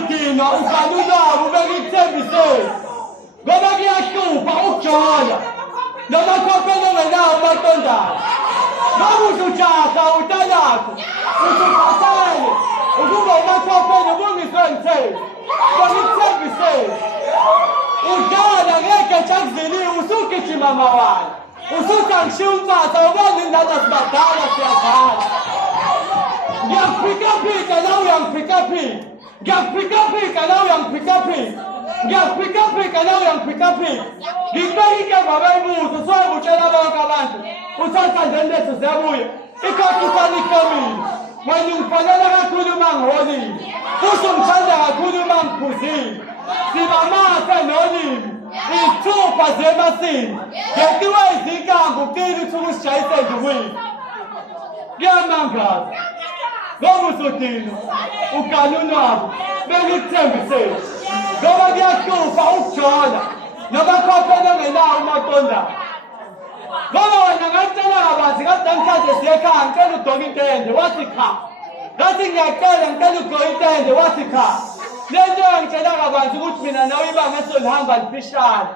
usudinwa ukanunabo ubekithembiseni ngoba kuyahlupha ukujona noma khophela ongenawo umaqondana noma usujaha utalakho usuphathele ukuba umakhophela ubungiswe ngitheni bekithembiseni udala ngeke jakuziliwe usugijima mawala ususangishiya umpasa ubona indaba sibadala siyadlala ngiyakuphikaphika la uyangiphikaphika ngiyakuphikaphika la uyangiphikaphika ngiyakuphikaphika la uyangiphikaphika ngikubeka inkemba beyibuzo soyobutshela bonke abantu usathandeni lethu ziyabuya ikhokha isanihlomile wena ungifanele kakhulu uma ngiholile futhi ungithanda kakhulu uma ngiphuzile sibamase nolimi iy'thupha zemasini ngeqiwe izinkambo uqile uthi ukusishayise ndukwini kuyamangaza ngoba usudinwa uganunwabo bengikuthembiseni ngoba kuyahlupha ukujona nomakhophela ongenawo umaqondana ngoba wena ngacela kabanzi kade ngithathe siye ekhaya ngicela udoka intende wathi cha ngathi ngiyacela ngicela udoka intende wathi cha le nto yangitshela kabanzi ukuthi mina nawe ibanga esolihamba lifishane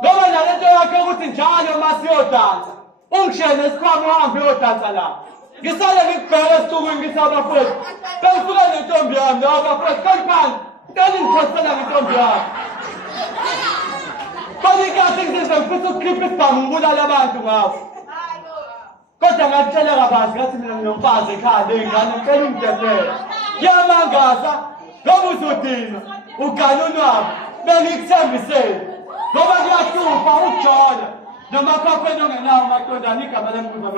ngoba nale nto yakho ukuthi njalo uma siyodansa ungishiye nesikhwama uhambe uyodansa lapho ngisale ngikubheka esitukwini ngithi abafowethu bengifike nentombi yami nawo abafowethu kaliphansi ngicela ingikhosela ngentombi yami kodwa ikahle ngizizwe ngifisa ukukhipha isibhamu ngibulala abantu ngawo kodwa ngakutshela kabanzi ngathi mina nginomfazi ekhaya ley'ngane ngicela ungidedele kuyamangaza ngoba usudinwa uganunwabo bengikuthembiseni ngoba kuyahlupha ukujona nomakhophela ongenawo umaqondana igama lembuzo